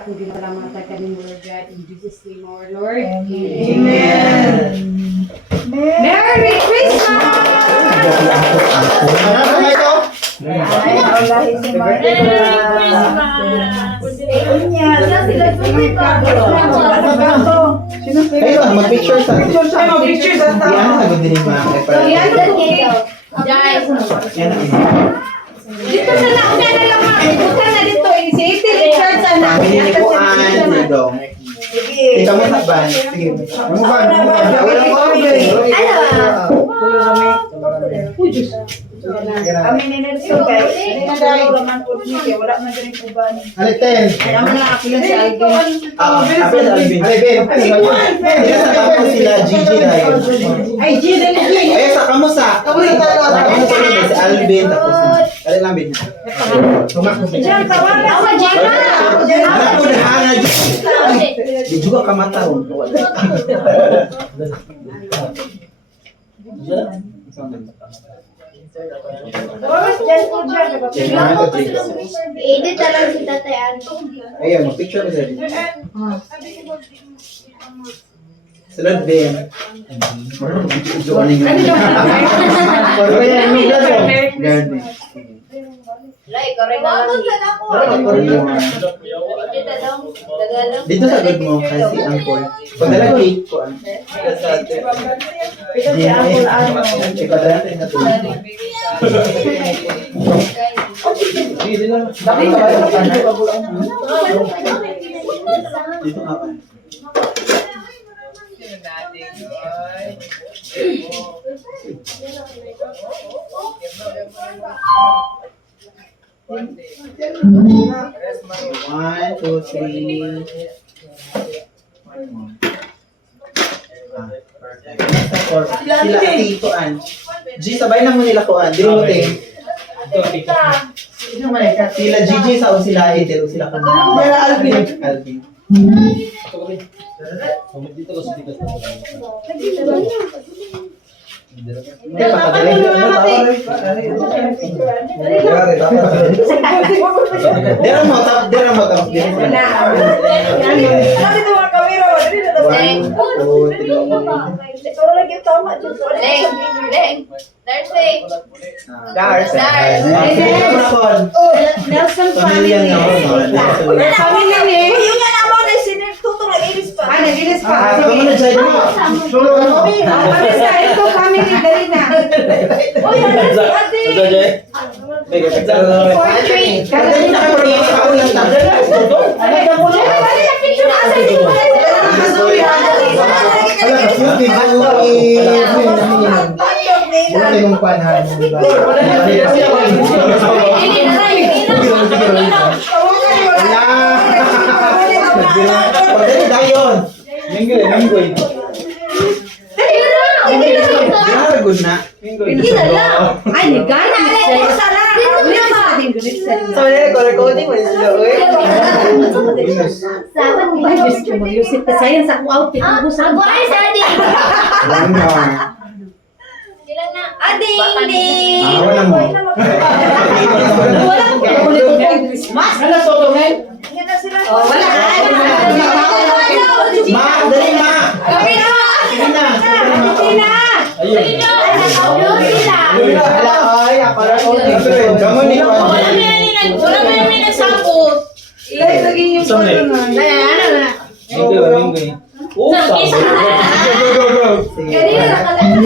Hindi malamatan kami mo, Lord God. In Jesus' name, our Lord. Amen. Merry Christmas! Ayun, mag-picture sa Picture sa Yan, sagot din yung mga Dito na lang, una na lang mga. Buta na dito. Initiate Richard sa anak. Pamili ko ang dong. Ikaw mo takban. Sige. Walang Uy, Diyos. Kami ni Nelson kay naman po niya wala man din uban. Aliten. Ay amo na akilan si Alvin. Apel Alvin. Alvin. Sila Gigi na yun. Ay, Gigi. Ay, sa kamusta? Kamusta si Alvin. Tapos, alin lang bin. Diyan tawagan Ako, sa Gigi. Anak ko na hanga. Di juga kamata. Tawagan diyan po diyan. Edit na lang si Tatay Ano. Ayun, mag-picture ko sa'yo. Sunod din. Garden. Like, correct na lang. Dito sa good mo, kasi Angkol. Padala cake ko. Ito si Apple ano. Padala rin na tulog. Bakit ka ba yung dito ka ba? One, two, three. Sila tituan. G, sabay na mo nila kuan. Di mo ting. Sila Gigi sa o sila Edel o sila kuan. Sila Alvin. Alvin. Hindi pa kadali. Dera mo tapos din. Kasi ito ang kamera wa dili na daw. 1, 2, 3. Pero lagi tama dyan. Thursday. Dars. Nelson Pamilya family. na. Family ni. Yung nga na mo na sinir tutong nag-ilis pa. Ah, nagilis pa. Kamu na dyan mo. Kami sa ito, family, dali na. Oh, yan na si Ate. Portrait. Kadali na kayo rin. Ako lang tayo. Ay, kapulo. Ay, ang picture na asa dito. Buti mong panhan. Pagdali dayon. Minggoy. Good na. Hindi na lang. Ay, nagana. recording mo sila, oy. Ay, Diyos ko, mag-usip ka sa'yo sa akong outfit. Ubusan Ako ay sa ating. Sila na. Ading. Wala mo. Wala ko kung ulit ko kay Christmas. Wala solo ngayon. Yan na sila. Wala. Ma, dali ma. Kami na. Sige na. Ala ay, para ko dito. Kamu ni Wala mo yan nagsapot. Lagi yung photo na. Minggoy. Kanina nakalala.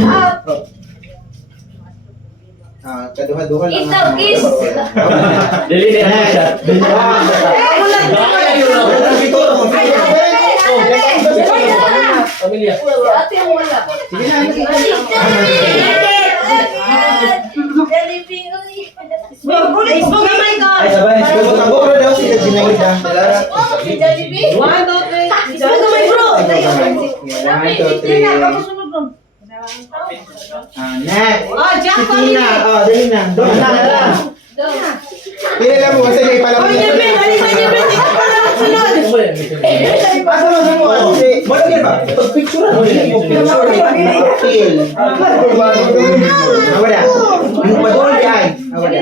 Kaduha-duha lang. Ikaw, kiss. Dili na siya. Pamilya. Ate ang wala. Sige na. Facebook na my God. Ay, sabay. Tago daw sila Ginaida. Si Jollibee. 1, 2, 3. Facebook na my bro. 1, 2, 3. Next. Oh, Jack Si family. Tina. Dali na. Doon na. Pili lang mo kasi may palamig. Asa mo sa mo? Wala ka ba? Pag-picture mo yun. Pag-picture. Awala. Yung padol yan. Awala.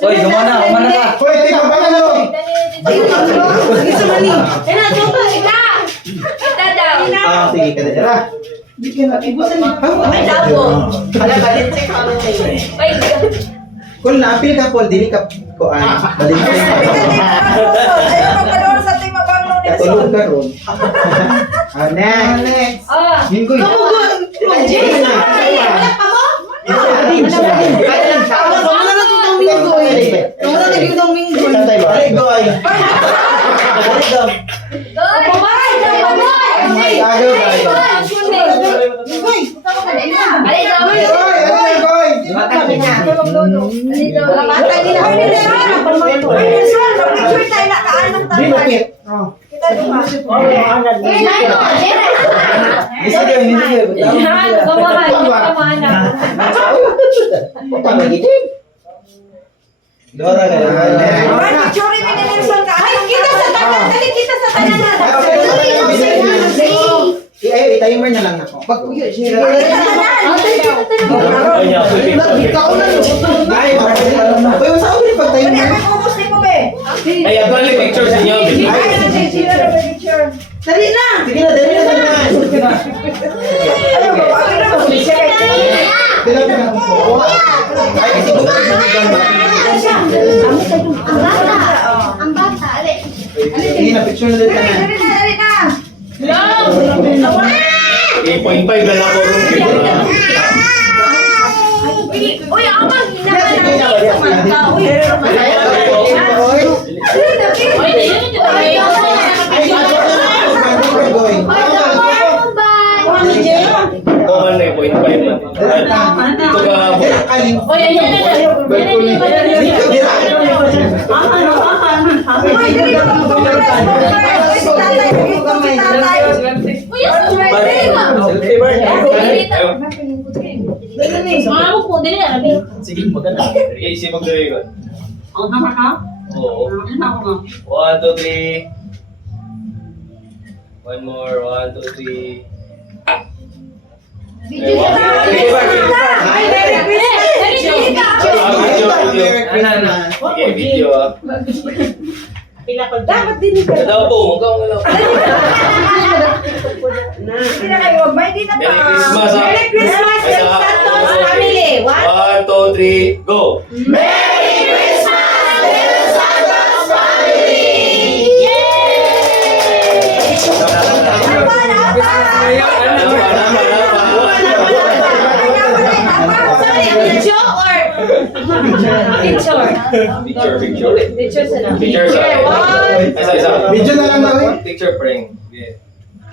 Hoy, gumana ka. Hoy, tingnan ba na yun? Sige ka na dyan. Kung na-appeal ka, Paul, dili ka kuan. Balik ka. Katulog ka ron. Next. Minggoy. Tatay ba? Minggoy. Dora ka i-timer na lang ako. Pag Uy, masa ako rin pag-timer? Ay, abang yung picture sa inyo. Dali na! Sige na, dali na naman. Ay, kasi ko Ang bata, ali. sige na, picture na dito na. 8.5 na lang ako rin. Uy, amang hinahanap ka. Uy, Kuman na yung 0.5 man. Ito ka. Sige, maganda. Isip mag-dali ko. Oo. 1, 2, 3. One more. 1, 2, 3. Okay, video ah. Dapat din ka. Daw po, magkawang alaw. Hindi na kayo, hindi na pa. Merry Christmas ah. Merry Christmas, Ay, Del sa- Santos family. 1, 2, 3, go! Picture sa isa. Video na lang namin. Picture frame.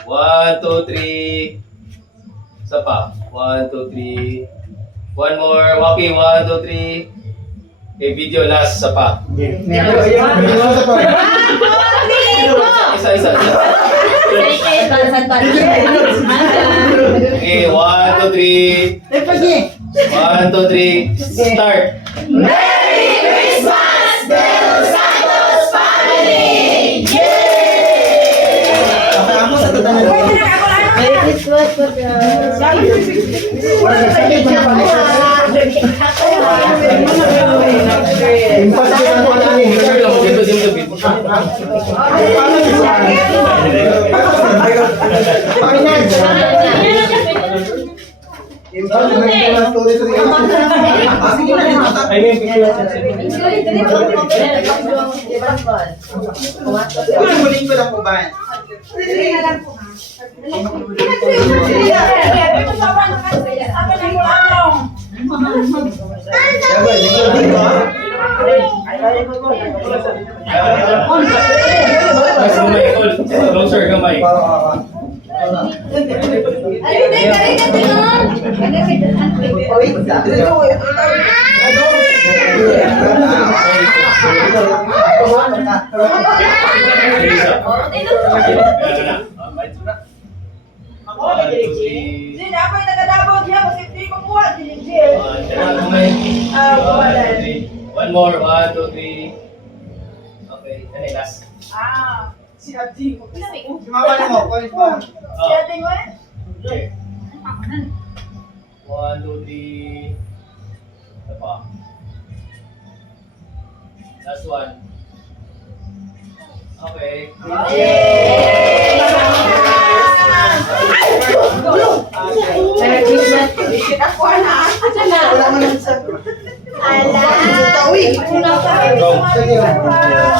1, 2, 3. Isa pa. 1, 2, 3. One more. Walkie. 1, 2, 3. Okay, video last. Isa pa. Isa. Okay, 1, 2, 3. 1, 2, 3. Start. Ako sa tatanan ko. Wala na sakit na Impas ko lang pala ni. Picture lang. Dito. Pakinan. Impas ko lang story sa iyo. Sige na dito. I mean, picture. Kulang muling ko lang po ba? Mas gamay, Col. Closer, gamay. One more, 1, 2, 3. Okay, ano last? Si Ate mo. Sumama mo, kunin mo. Si Ate mo eh? Okay. 1, 2, 3. Ano pa? Last one. Okay. Merry Christmas. Ako na. Wala mo nang sa... Ala. Go. Sige. Pupunta na.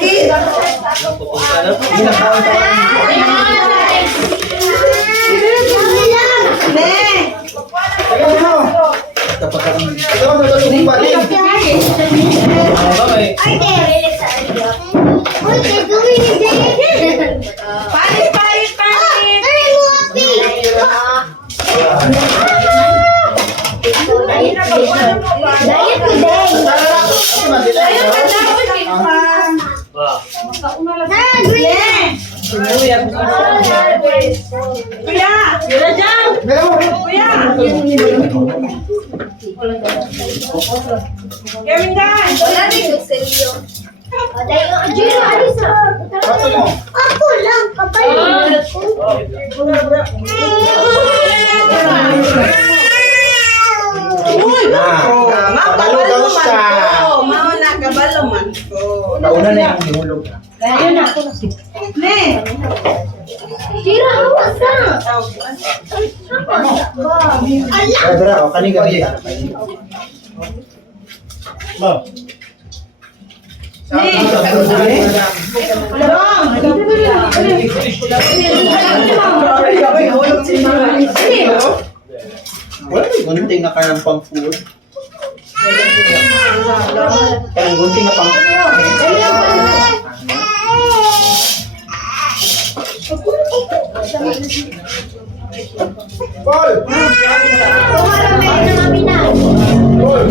Sige mo. Tapos ang... Ikaw na lang ba? Okay. Palit. Wow. Kevin Dan! Wala rin yung selyo. Jiro, alis na. Ako lang, kapalit ko. Kabalo daw siya. Mao na, kabalo man ko. Kauna na yung hihulog. Jiro, awas na. Ay, bra, o, kaniga ba yan? Mo. Wala may gunting na karang pang food. Karang gunting na pang Paul! Kumarang na yun ang aminan. Paul!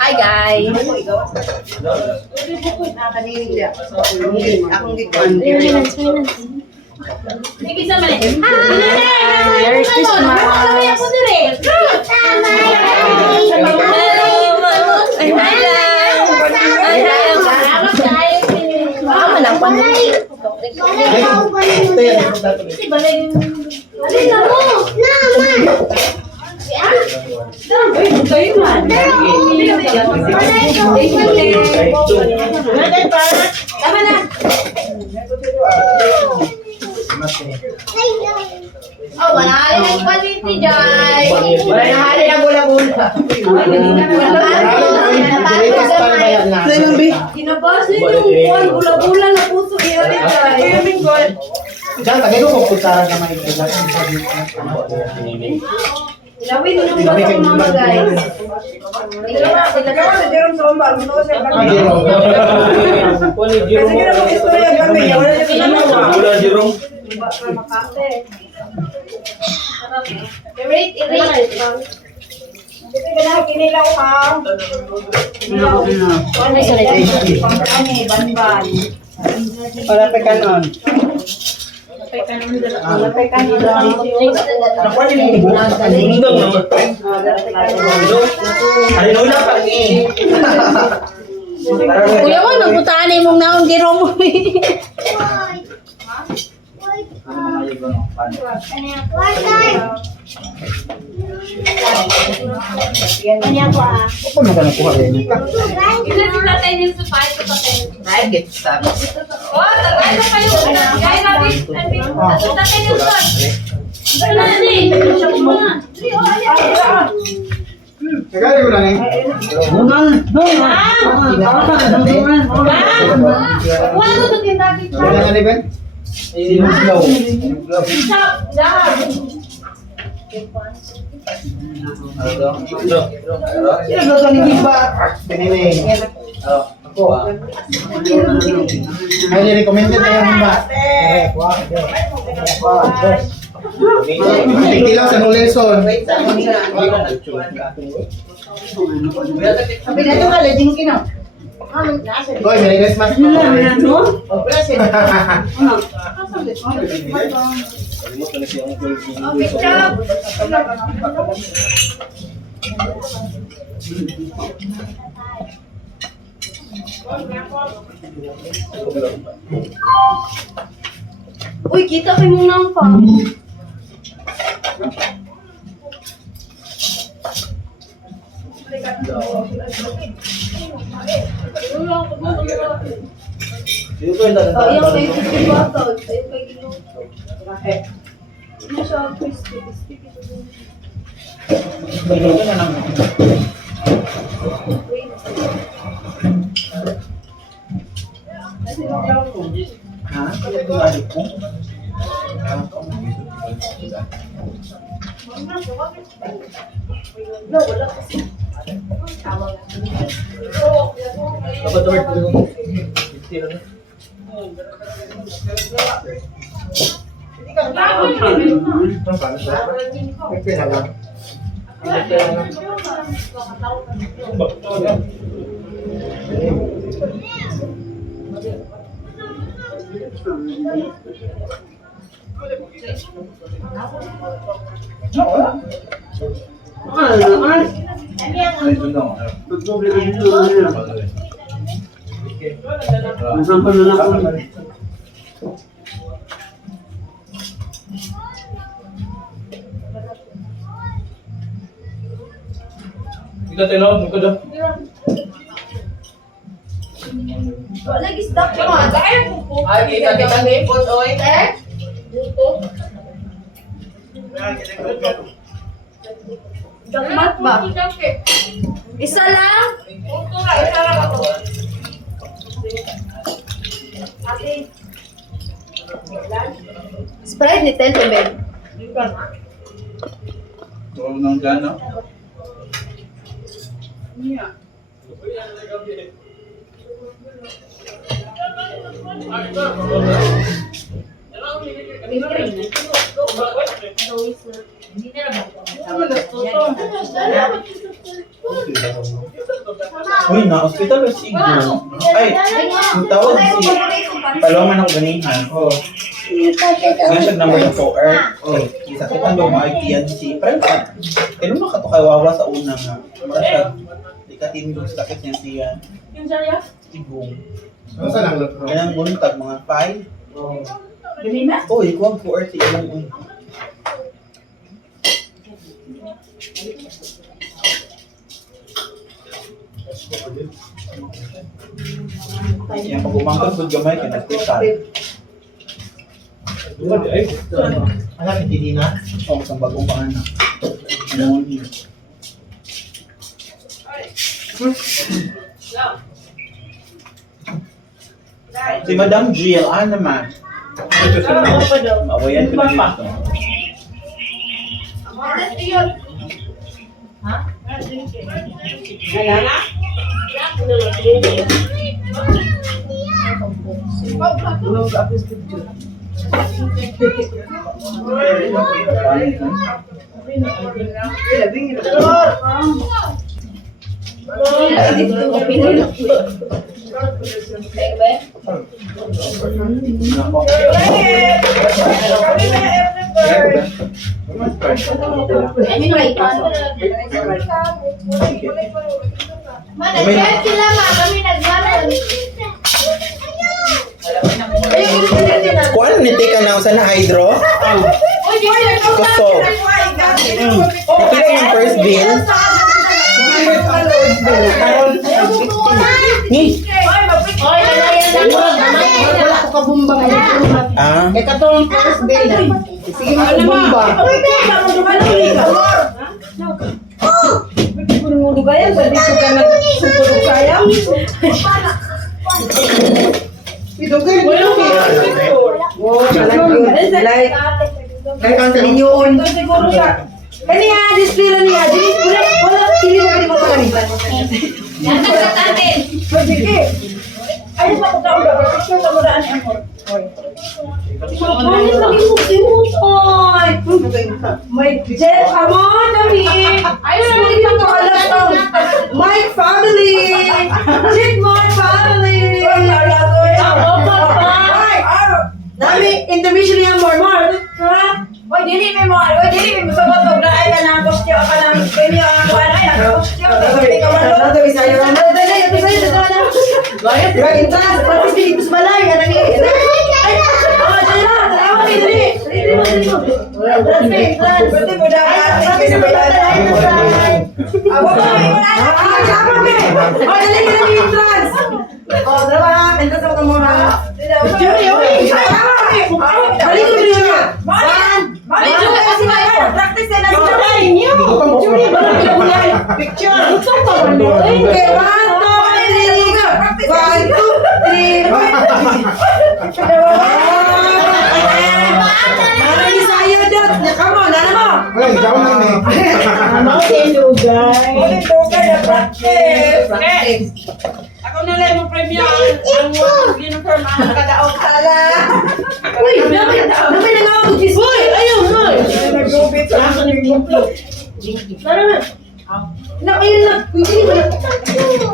Hi guys. Akong gikuan. Sige sa mali. Merry Christmas. Oh, wala rin ang palit ni Jai. Wala na hali ng bula-bula. Kinabasa yung buwan, bula-bula na puso. Iyalit Jai. Kevin God. Diyan, tagay ko kung kutsara na may ilan. Ilawin yung bata ko mga guys. Ilagawa sa Jerome Sombal. Kasi kira mo istorya kami. Wala na ginawa. Wala, Jerome. Irate. Kasi ganang kinilaw ka. Ano kami, banban. Para pa kanon. Undang naman. Ano na pa ni? Kuya mo, nagputaan mong naon giro mo. Kanya ko ah. Ako mo ka nakuha rin. Ay, get stop. Tagay ko lang eh. Wala na Ben? Sinuglaw. Sino ba ni Giba? Pinili. Ako. Ay, recommended na yung ba? Tikilaw sa Nuleson. Sabi na ito nga, legend kinaw. Koy, Merry Christmas po. Oh, present. Ano? Kalimot na siya ang Oh, picture. Uy, kita kayo muna ang pa. Dito ko yung Oh, yung kayo sa bata. Sa'yo kayo ginuto. Ano siya, crispy? Crispy kita dun. Dito na lang. Ha? Balik ko? No, wala kasi. Dapat tawag ko yung Okay na lang. Ikaw tayo, ikaw daw. Wala gisdak ko. Ay, kita ngipon, oy. Dakmat ba? Isa lang? Sprite ni Tento, babe. Tulong ng gana. Uy, na-hospital o si Igor? Ay, yung tawag si Paloma ng ganihan. Oh. Nasa number ng 4R. Oh, sakit ang lumakiyan si Prema. Kaya naman katukawawa sa una nga. Para siya, di ka tinulog sa sakit niya siya. Yung sarya? Igong. Ano sa lang? Kaya ang buntag, mga 5. Ganina? Oh, ikaw ang 4R si Igong. Yan, pag umangkot ko gamay, kinag-hospital. Anak, hindi na. Oh, isang bagong panganak. Ano yun? Si Madam Jill, naman? Awayan ko na dito. Nag-share sila, ma. Kami nag-ganon. Kung ano niti ka na sa na hydro? Gusto. Kaya yung first bill? Ni? Wala ko kabumba ngayon. Ah? Eh, katong first bill. Sige mo kabumba. Mo dugayan, pwede ko ka nagsukulog sayang. Idugay mo lang. Oh, like ang talinyoon. Siguro siya. Kaniya, display lang niya. Wala, hindi mo pagkakalitan. Sige. Ay, sa pagkaula. Pagkaula sa mudaan niya mo. Ay, lagi mo simutoy. May jet, come on, Dami. Ay, lagi mo to alam. My family. Jet, my family. Ito Bisaya ra na. Dali, ito sa'yo, ito na. Diba, entrance, practice din dito sa balay. Ano ni? Ay, dali na, tarawa ni, dali. Entrance. Pwede mo na. Practice mo na. Awa ba? Awa ba? Dali ka na ni entrance. Diba, entrance mo ka muna. Jury, uy. Balik ko rin niya. Balik ko kasi practice na sa balay niyo. Jury, balik ko rin. Picture. Okay, 1, 2, 3, 1, 2, 3, 4. Marami sa'yo, Dot. Come on, ano mo? Wala, ikaw na eh. Ulit, okay na practice. Ako na lang yung premium ang uniform ang kadaog tala. Uy, namin na nga ako, Jis. Uy, ayun, uy. Nag-gubit sa akin yung gumplot. Tara na. Ayun na. Pwede mo na.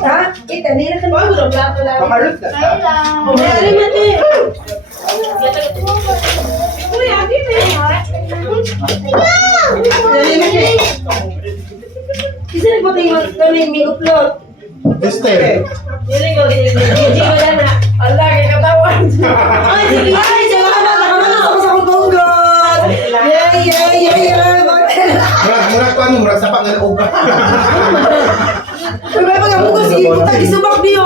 Ha? Kanina ka na. Bago na plato lang. Makarot ka. Dali natin. Uy, ati na Dali natin. Isa nagpating kami may uplot. Esther. Gigi ko lang na. Allah, kay katawan. Ay, sige. Ay, salamat. Nakamalas ako sa kumbonggot. Yeah. Murag ko ano, murag sapak nga na uga. Uy, may mga bukas. Sige, puta, isubak niyo.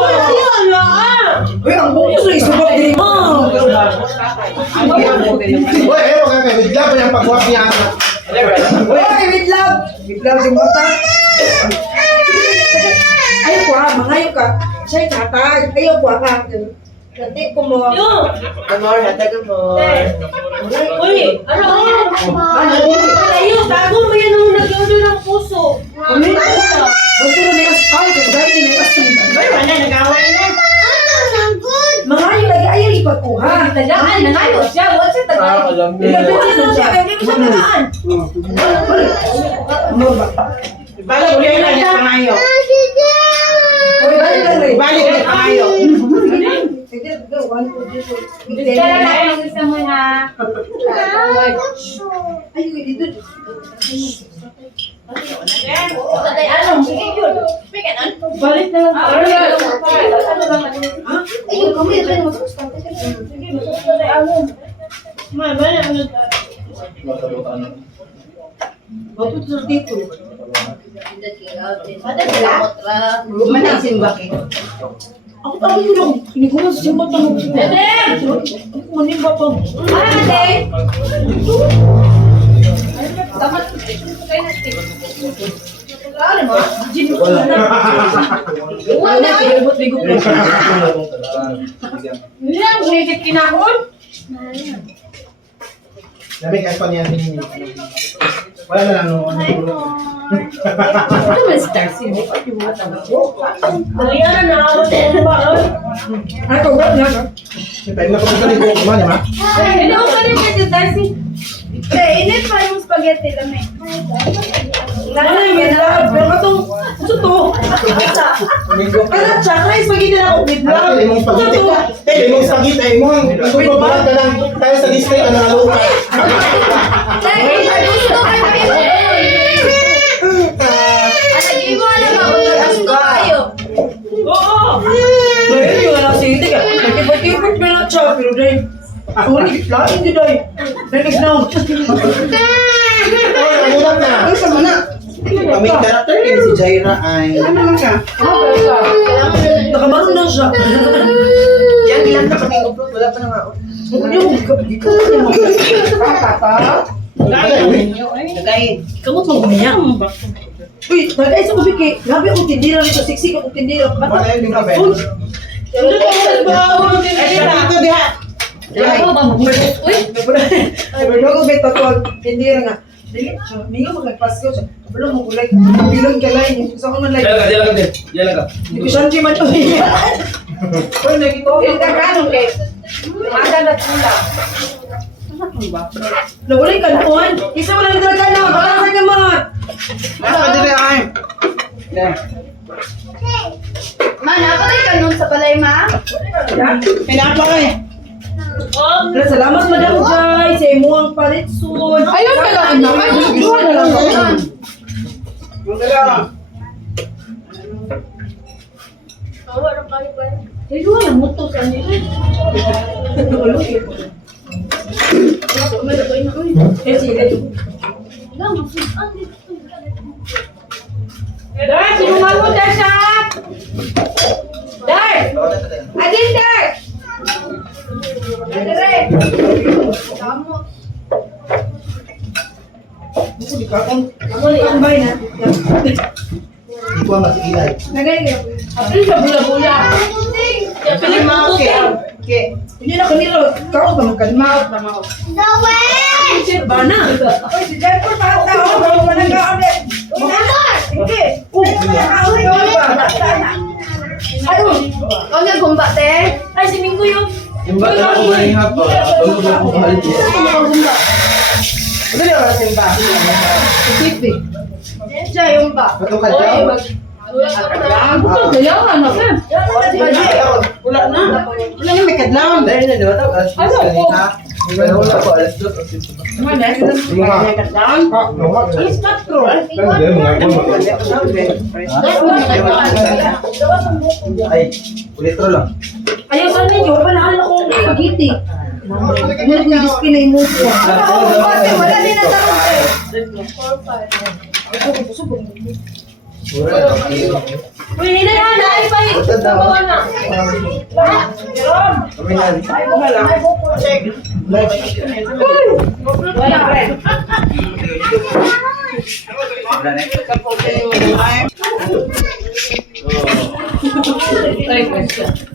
Uy, ang bukas na isubak din mo. Uy, ayaw ka kayo. Bigla ba yung pagwap niya? Uy, with love. With love, si Mota. Ayaw ko ha, mangayo ka. Siya'y tatag. Ayaw ko ha. Nanti ko mo. Amor, hatag mo. Uy, ano? Ayaw, tago mo yan nung nag-order ng puso. Ano yun? Ba't ko na may asal? Kagaya din may asin. Ay, wala, nag-away na. Mangayo lagi ayaw ipagkuha. Tagaan, nangayo siya. What's it tagaan? Ilagyan mo siya. Kaya hindi mo siya tagaan. Ano ba? Balik ulit na niya pangayo. Uy, balik lang rin. Balik ulit pangayo. Sige, go. 1, 2, 3, 4. Kaya lang ang isa mo na. Ay, dito. Tatay, ano? Sige, yun. Balik na lang. Ano lang? Ha? Ay, kami. Ito yung masusta. Sige, tatay, ano? Ma, balik ano? Ba't ito dito? Manasin ba kayo? Ako yun lang. Pinigulan sa simbat ng Dede! Ako manin ba pa? Ano, Dede? Dapat kayo na stick. Ano mo? Wala na. Pinibot-bigop lang. Hindi lang, bumisit kinakon. Sabi ka pa niya. Wala na lang no. Ano ba stars yun? Dalian na ako sa ba? Ako, wala na. Tayo na pag galing ko kumain, ma. Hindi ako pwede pwede Darcy. Init pa yung spaghetti kami. Lalo na yung love. Pero itong, ito to. Kaya siya, try spaghetti na ako with love. Ano yung spaghetti? Yung spaghetti ay mo ang igubahan ka lang tayo sa display ka na aluka. Gusto kami. Hindi mo alam ako gusto kayo. Oo. Ngayon yung alam si Hindi ka. Nagkipag-kipag ka na siya. Pero dahil, ako nagkiklain din dahil. Next now. Ang ulat na. Ay, sama na. Ang main character din si Jaira ay... Ano naman siya? Nakamaroon na siya. Yan, ilan na kami upload. Wala pa na nga. Yung, ikaw mo. Tata. Nagkain. Kamot mo umiyak. Uy, nag-ay sa kubik eh. Grabe akong tindira rito. Siksi akong tindira. Wala yun yung kape. Uy! Ano ka mo nagbawa ng tindira? Dito diha. Uy! Nagbawa ko beto ko. Tindira nga. Dili, mingo mag-nagpasko siya. Kabalo mo kulay. Bilog ka lang. Gusto ko man like. Diyan ka. Hindi ko siya man to. Uy, nagito. Yung kakanon kay. Mada na pula. Nawalay kantuan. Isa mo lang talaga na. Baka sa gamot. Ano dire ay? Ma, napatay ka nun sa balay, ma? Pinapa ka eh. Salamat Madam Jai. Sa imuang palitsun. Ayun na lang naman. Ayun na lang naman. Yung dala. Ay, doon ang muto sa nila. Dar, sinuman mo, Dar, sa! Dar! Agin, Dar! Dar! Ako na yung bay na. Hindi ko ang masigilay. Apil sa bula-bula. Apil sa Okay. Hindi na kanilo. Kao ba magkalimaot na mga. Zoe! Sir, ba na? Oy, si Jennifer pa tao. Wala na ka ulit. Sige. Kau nga gumba, te? Ay, si Minggo yun. Yung ba na ako galing hapa? Tulog na ako mahal din. Ano yung oras yung ba? Tipi. Siya yung ba? Matungkad Oy, daw. Ang buto, dayangan na ka. Wala na. Wala na may kadlaw. Dahil na diba ito? Alas 10 Ano po? kanina. Pero wala ko alas 2 o 6. Mana? May kadlaw. Alis 4. Ay, ulitro lang. Ayaw sa ninyo. Wala na akong spaghetti. Wala ko yung spinay mo. Wala din na tarong eh. Mura na. Uy, hindi na, dahil pa yun. Bawa na. Kami na. Wala, friend. Wala na. Try question.